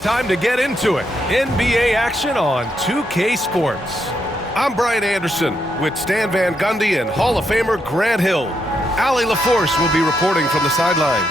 Time to get into it. NBA action on 2K Sports. I'm Brian Anderson with Stan Van Gundy and Hall of Famer Grant Hill. Allie LaForce will be reporting from the sidelines.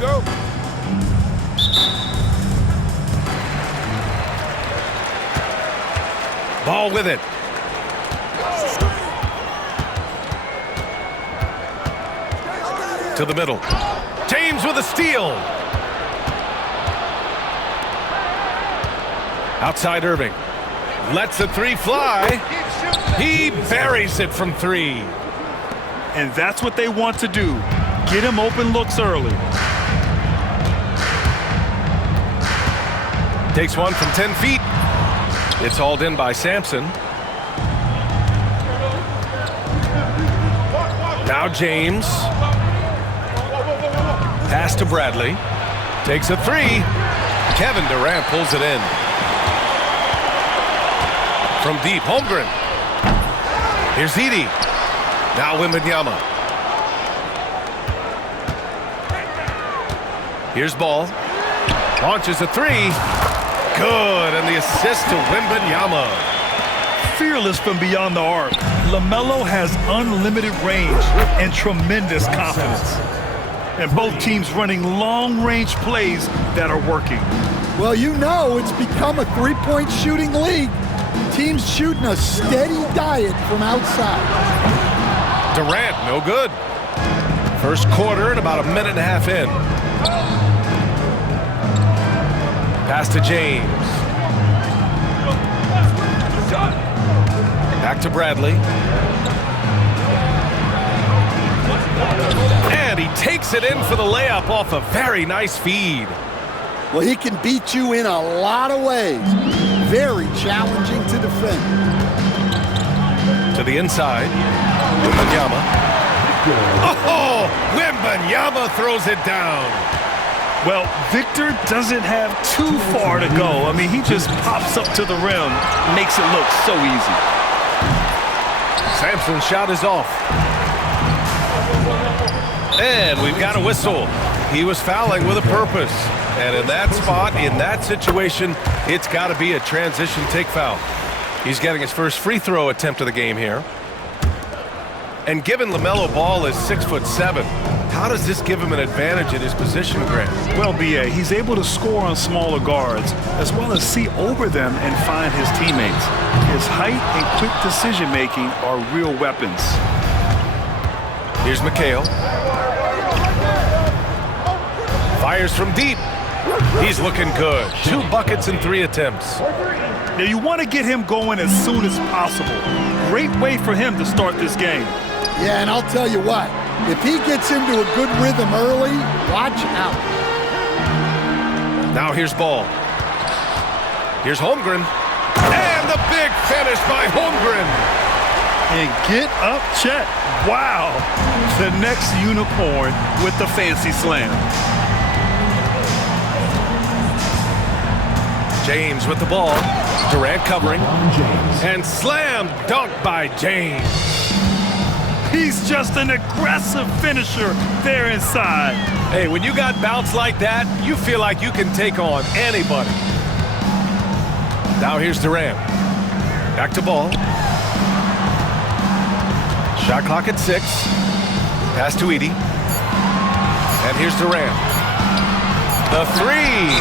Go. Ball with it. To the middle. James with a steal. Outside Irving. Lets the three fly. He buries it from three. And that's what they want to do. Get him open looks early. Takes one from 10 feet. It's hauled in by Sampson. Now James. Pass to Bradley. Takes a three. Kevin Durant pulls it in. From deep, Holmgren. Here's Edey. Now Wembanyama. Here's Ball. Launches a three. Good, and the assist to Wembanyama. Fearless from beyond the arc. LaMelo has unlimited range and tremendous confidence. And both teams running long-range plays that are working. Well, you know it's become a three-point shooting league. Teams shooting a steady diet from outside. Durant, no good. First quarter and about a minute and a half in. Pass to James. Back to Bradley. And he takes it in for the layup off a very nice feed. Well, he can beat you in a lot of ways. Very challenging to defend. To the inside. Wembanyama. Oh! Wembanyama throws it down. Well, Victor doesn't have too far to go. I mean, he just pops up to the rim, makes it look so easy. Sampson's shot is off. And we've got a whistle. He was fouling with a purpose. And in that spot, in that situation, it's got to be a transition take foul. He's getting his first free throw attempt of the game here. And given LaMelo Ball is 6'7", how does this give him an advantage in his position, Grant? Well, B.A., he's able to score on smaller guards, as well as see over them and find his teammates. His height and quick decision-making are real weapons. Here's McHale. Fires from deep. He's looking good. 2 buckets in 3 attempts. Now, you want to get him going as soon as possible. Great way for him to start this game. Yeah, and I'll tell you what. If he gets into a good rhythm early, watch out. Now here's Ball. Here's Holmgren. And the big finish by Holmgren. And get up, Chet. Wow. The next unicorn with the fancy slam. James with the ball. Durant covering. And slam dunk by James. He's just an aggressive finisher there inside. Hey, when you got bounce like that, you feel like you can take on anybody. Now here's Durant. Back to Ball. Shot clock at 6. Pass to Edey. And here's Durant. The three.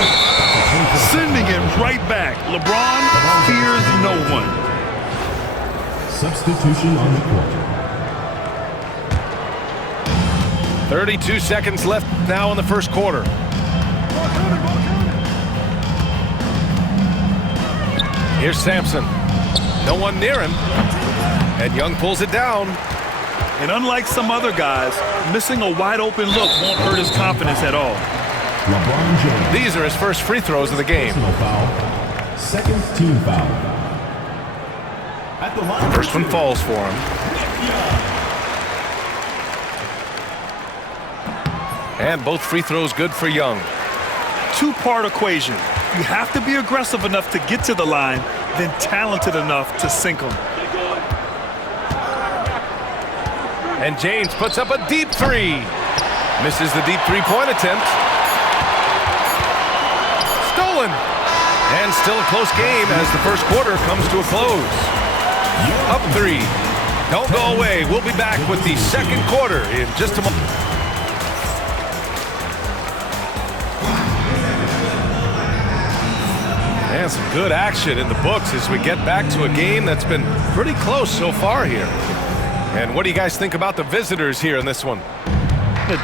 Sending it right back. LeBron fears no one. Substitution on the court. 32 seconds left now in the first quarter. Here's Sampson. No one near him. And Young pulls it down. And unlike some other guys, missing a wide open look won't hurt his confidence at all. LeBron James. These are his first free throws of the game. Foul. Second team foul. At the line. First one falls for him. And both free throws good for Young. Two-part equation. You have to be aggressive enough to get to the line, then talented enough to sink them. And James puts up a deep three. Misses the deep three-point attempt. Stolen. And still a close game as the first quarter comes to a close. Up 3. Don't go away. We'll be back with the second quarter in just a moment. And some good action in the books as we get back to a game that's been pretty close so far here. And what do you guys think about the visitors here in this one?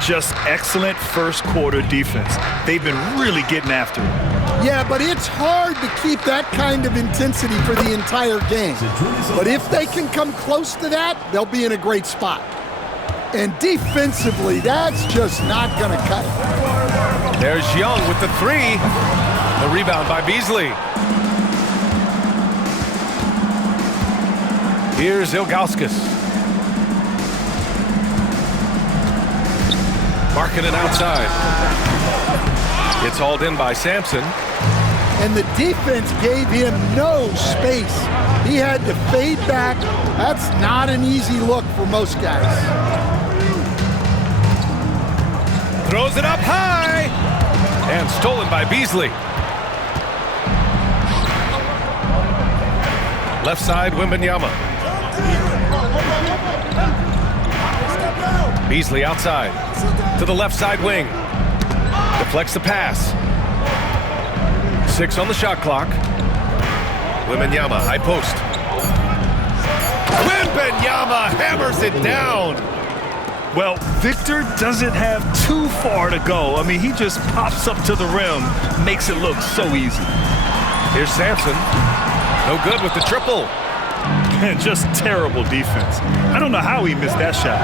Just excellent first quarter defense. They've been really getting after it. Yeah, but it's hard to keep that kind of intensity for the entire game. But if they can come close to that, they'll be in a great spot. And defensively, that's just not going to cut it. There's Young with the three. The rebound by Beasley. Here's Ilgauskas. Marking it outside. It's hauled in by Sampson. And the defense gave him no space. He had to fade back. That's not an easy look for most guys. Throws it up high. And stolen by Beasley. Left side, Wembanyama. Beasley outside. To the left side wing. Deflects the pass. 6 on the shot clock. Wembanyama, high post. Wembanyama hammers it down. Well, Victor doesn't have too far to go. I mean, he just pops up to the rim, makes it look so easy. Here's Sampson. No good with the triple. And just terrible defense. I don't know how he missed that shot.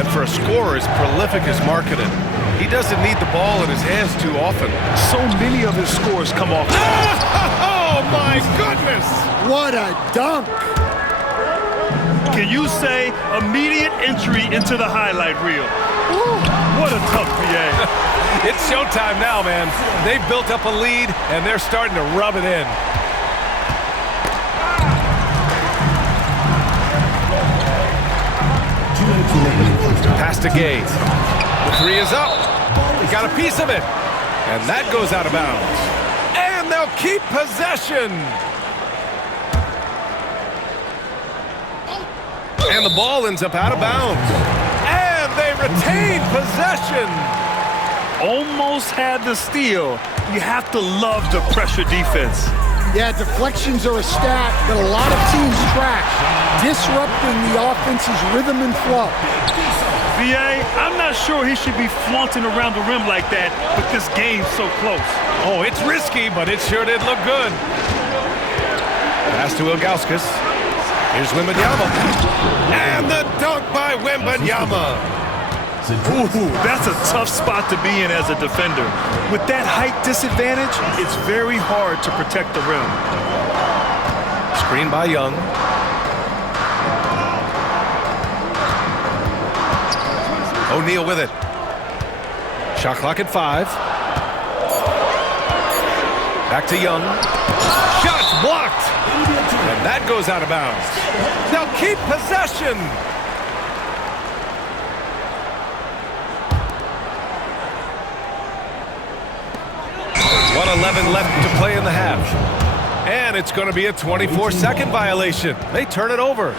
And for a scorer as prolific as Markkanen, he doesn't need the ball in his hands too often. So many of his scores come off. Oh, my goodness! What a dunk! Can you say immediate entry into the highlight reel? Ooh, what a tough PA. It's showtime now, man. They've built up a lead, and they're starting to rub it in. Pass to Gay. The three is up. He got a piece of it. And that goes out of bounds. And they'll keep possession. And the ball ends up out of bounds. And they retain possession. Almost had the steal. You have to love the pressure defense. Yeah, deflections are a stat that a lot of teams track, disrupting the offense's rhythm and flow. VA, I'm not sure he should be flaunting around the rim like that with this game so close. Oh, it's risky, but it sure did look good. Pass to Ilgauskas. Here's Wembanyama. And the dunk by Wembanyama. Ooh, that's a tough spot to be in as a defender. With that height disadvantage, it's very hard to protect the rim. Screen by Young. O'Neal with it. Shot clock at 5. Back to Young. Shots blocked. And that goes out of bounds. They'll keep possession. 1:11 left to play in the half. And it's going to be a 24-second violation. They turn it over.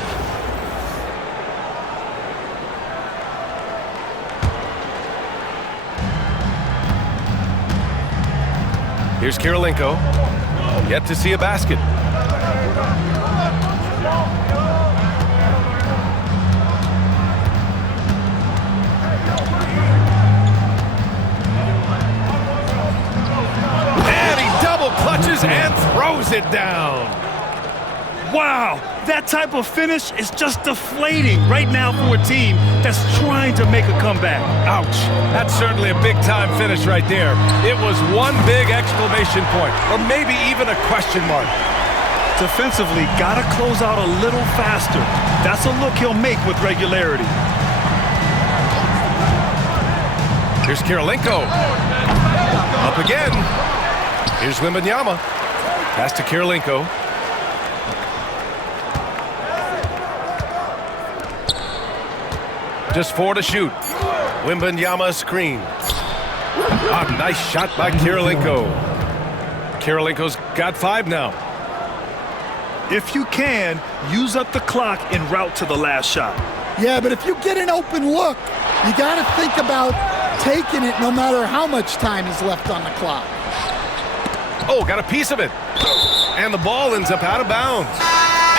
Here's Kirilenko. Yet to see a basket. Clutches and throws it down. Wow, that type of finish is just deflating right now for a team that's trying to make a comeback. Ouch. That's certainly a big-time finish right there. It was one big exclamation point, or maybe even a question mark. Defensively, gotta close out a little faster. That's a look he'll make with regularity. Here's Kirilenko. Up again. Here's Wembanyama. Pass to Kirilenko. Just 4 to shoot. Wembanyama screen. Nice shot by Kirilenko. Kirilenko's got 5 now. If you can, use up the clock en route to the last shot. Yeah, but if you get an open look, you got to think about taking it no matter how much time is left on the clock. Oh, got a piece of it. And the ball ends up out of bounds.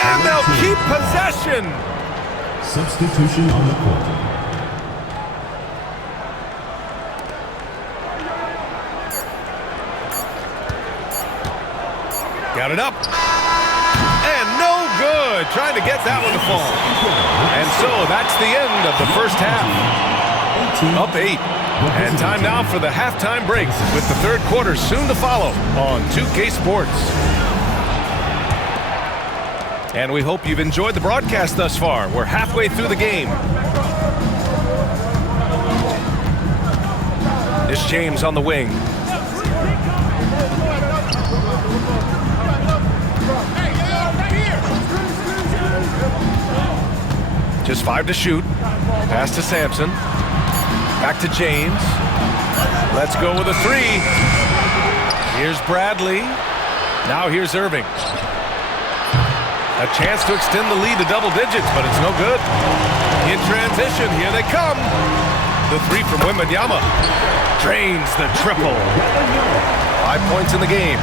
And they'll keep possession. Substitution on the court. Got it up. And no good. Trying to get that one to fall. And so that's the end of the first half. Up 8. And time now for the halftime break with the third quarter soon to follow on 2K Sports. And we hope you've enjoyed the broadcast thus far. We're halfway through the game. It's James on the wing. Just 5 to shoot. Pass to Sampson. Back to James. Let's go with a 3. Here's Bradley. Now here's Irving. A chance to extend the lead to double digits, but it's no good. In transition, here they come. The 3 from Wembanyama. Drains the triple. 5 points in the game.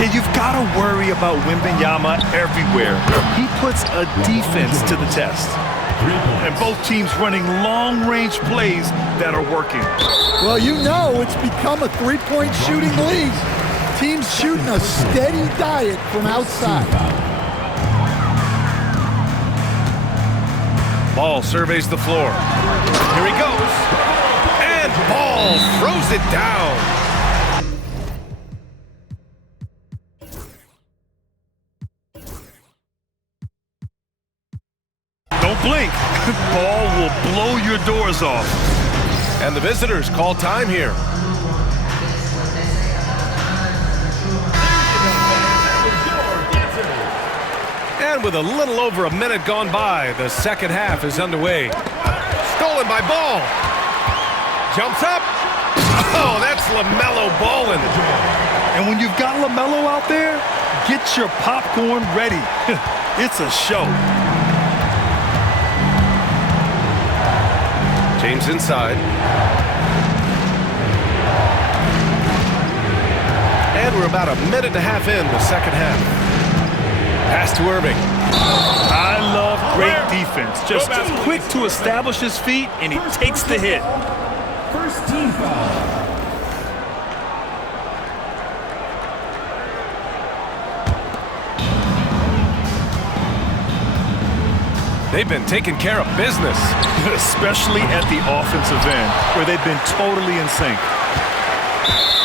Yeah, you've got to worry about Wembanyama everywhere. He puts a defense to the test. And both teams running long-range plays that are working. Well, you know it's become a three-point shooting league. Teams shooting a steady diet from outside. Ball surveys the floor. Here he goes. And Ball throws it down. Don't blink. Ball will blow your doors off. And the visitors call time here. And with a little over a minute gone by, the second half is underway. Stolen by Ball. Jumps up. Oh, that's LaMelo ballin'. And when you've got LaMelo out there, get your popcorn ready. It's a show. James inside. And we're about a minute and a half in the second half. Pass to Irving. I love great defense. Just quick to establish his feet, and he takes the hit. First team foul. They've been taking care of business. Especially at the offensive end, where they've been totally in sync.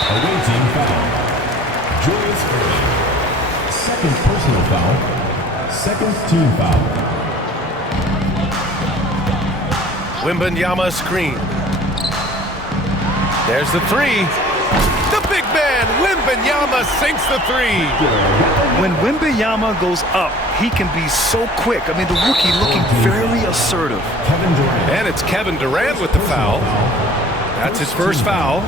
Away team foul. Julius Irving. Second personal foul. Second team foul. Wembanyama screen. There's the 3. The big man, Wembanyama, sinks the 3. When Wembanyama goes up, he can be so quick. I mean, the rookie looking very assertive. Kevin Durant. And it's Kevin Durant with the foul. That's his first foul.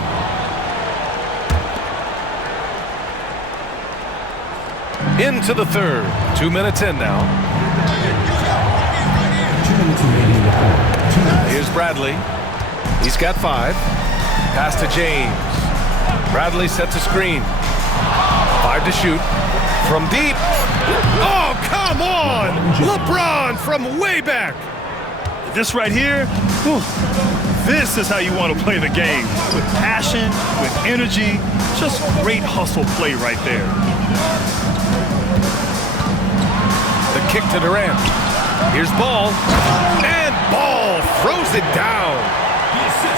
Into the third. 2 minutes in now. 2 minutes remaining in the fourth. 2 minutes. Here's Bradley. He's got 5. Pass to James. Bradley sets a screen. 5 to shoot. From deep. Oh, come on! LeBron from way back. This right here, whew, this is how you want to play the game. With passion, with energy, just great hustle play right there. The kick to Durant. Here's Ball. And Ball throws it down.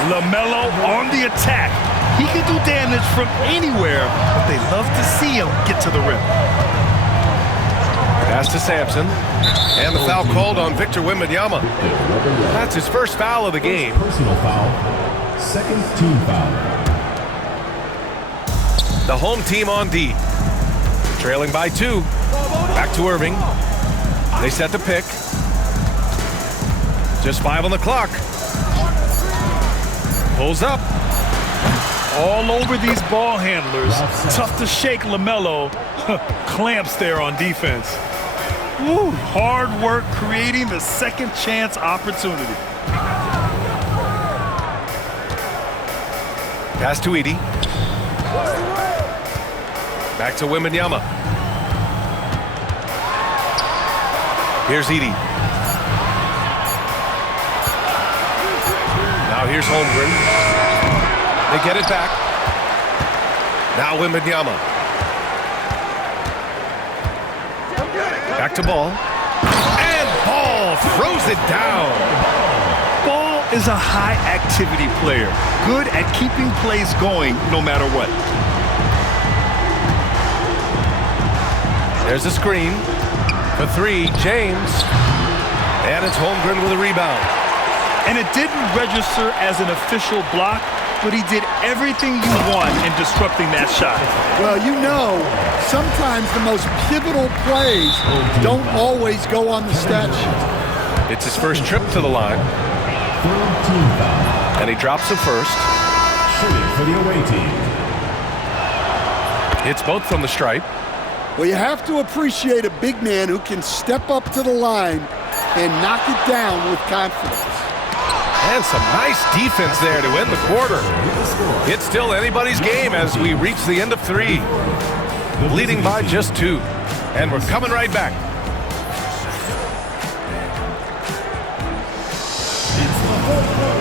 LaMelo on the attack. He can do damage from anywhere, but they love to see him get to the rim. Pass to Sampson. And the foul called on Victor Wembanyama. That's his first foul of the game. Personal foul. Second team foul. The home team on D. Trailing by 2. Back to Irving. They set the pick. Just 5 on the clock. Pulls up. All over these ball handlers. Tough to shake LaMelo. Clamps there on defense. Woo, hard work creating the second chance opportunity. Pass to Edie. Back to Wembanyama. Here's Edie. Now here's Holmgren. They get it back. Now Wembanyama. Back to Ball. And Ball throws it down. Ball is a high-activity player, good at keeping plays going no matter what. There's a screen for 3, James. And it's Holmgren with a rebound. And it didn't register as an official block, but he did everything you want in disrupting that shot. Well, you know, sometimes the most pivotal plays don't always go on the stat sheet. It's his first trip to the line. Third team foul. And he drops it first. Shooting for the away team. Hits both from the stripe. Well, you have to appreciate a big man who can step up to the line and knock it down with confidence. And some nice defense there to end the quarter. It's still anybody's game as we reach the end of 3. Leading by just 2. And we're coming right back.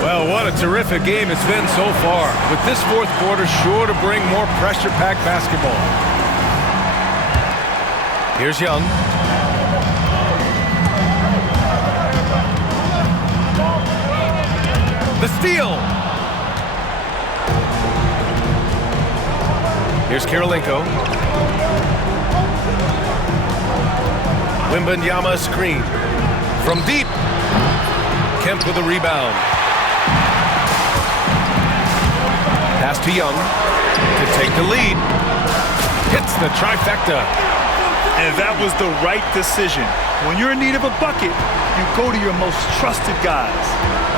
Well, what a terrific game it's been so far. With this fourth quarter sure to bring more pressure-packed basketball. Here's Young. The steal. Here's Kirilenko. Wembanyama screen. From deep. Kemp with a rebound. Pass to Young to take the lead. Hits the trifecta. And that was the right decision. When you're in need of a bucket, you go to your most trusted guys.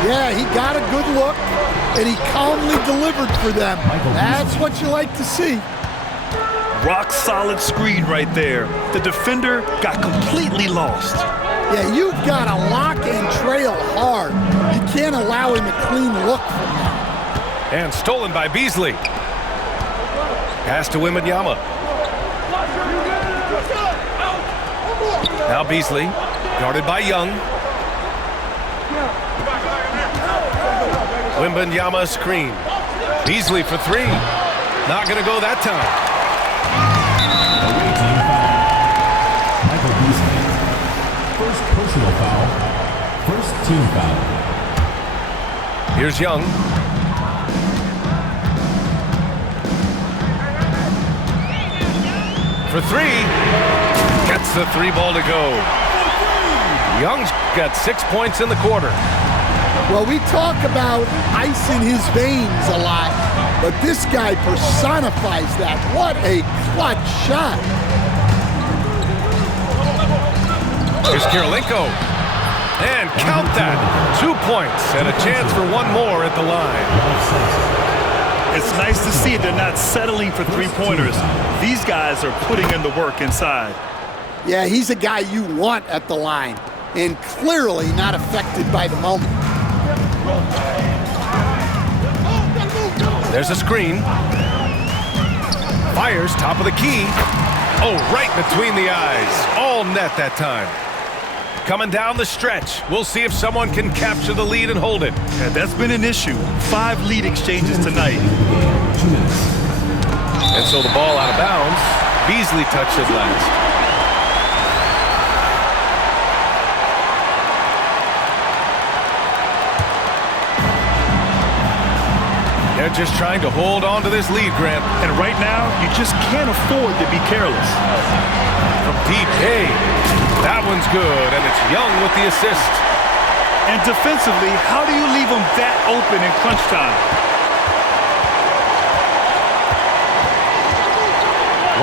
Yeah, he got a good look, and he calmly delivered for them. That's what you like to see. Rock solid screen right there. The defender got completely lost. Yeah, you've got to lock and trail hard. You can't allow him a clean look from that. And stolen by Beasley. Pass to Wembanyama. Now Beasley, guarded by Young. Wembanyama screen. Beasley for 3. Not going to go that time. Away team foul. Michael Beasley. First personal foul. First team foul. Here's Young. For 3. Gets the 3 ball to go. Young's got 6 points in the quarter. Well, we talk about ice in his veins a lot, but this guy personifies that. What a clutch shot. Here's Kirilenko. And count that. 2 points and a chance for 1 more at the line. It's nice to see they're not settling for 3-pointers. These guys are putting in the work inside. Yeah, he's a guy you want at the line, and clearly not affected by the moment. There's a screen. Fires top of the key. Oh, right between the eyes. All net that time. Coming down the stretch. We'll see if someone can capture the lead and hold it. Yeah, that's been an issue. 5 lead exchanges tonight. 2 minutes. And so the ball out of bounds. Beasley touched it last. They're just trying to hold on to this lead, Grant. And right now, you just can't afford to be careless. From deep, hey, that one's good, and it's Young with the assist. And defensively, how do you leave them that open in crunch time?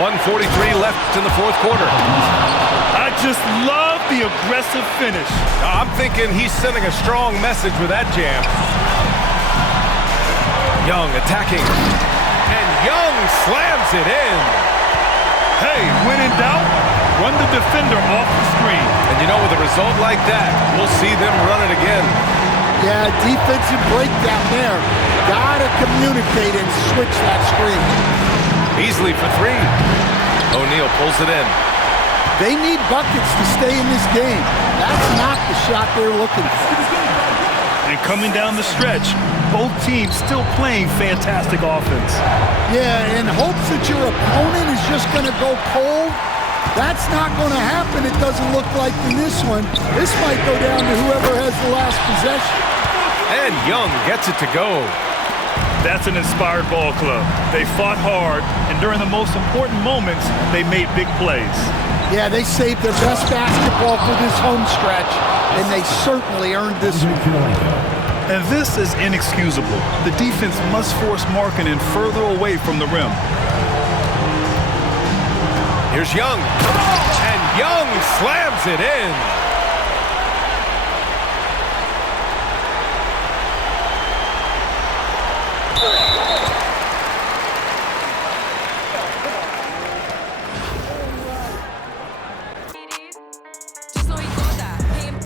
1:43 left in the fourth quarter. I just love the aggressive finish. I'm thinking he's sending a strong message with that jam. Young attacking. And Young slams it in. Hey, when in doubt, run the defender off the screen. And you know, with a result like that, we'll see them run it again. Yeah, defensive breakdown there. Gotta communicate and switch that screen. Beasley for three. O'Neal pulls it in. They need buckets to stay in this game. That's not the shot they're looking for. And coming down the stretch, both teams still playing fantastic offense. Yeah, in hopes that your opponent is just going to go cold, that's not going to happen. It doesn't look like in this one. This might go down to whoever has the last possession. And Young gets it to go. That's an inspired ball club. They fought hard, and during the most important moments, they made big plays. Yeah, they saved their best basketball for this home stretch, and they certainly earned this one. And this is inexcusable. The defense must force Markkanen further away from the rim. Here's Young. And Young slams it in.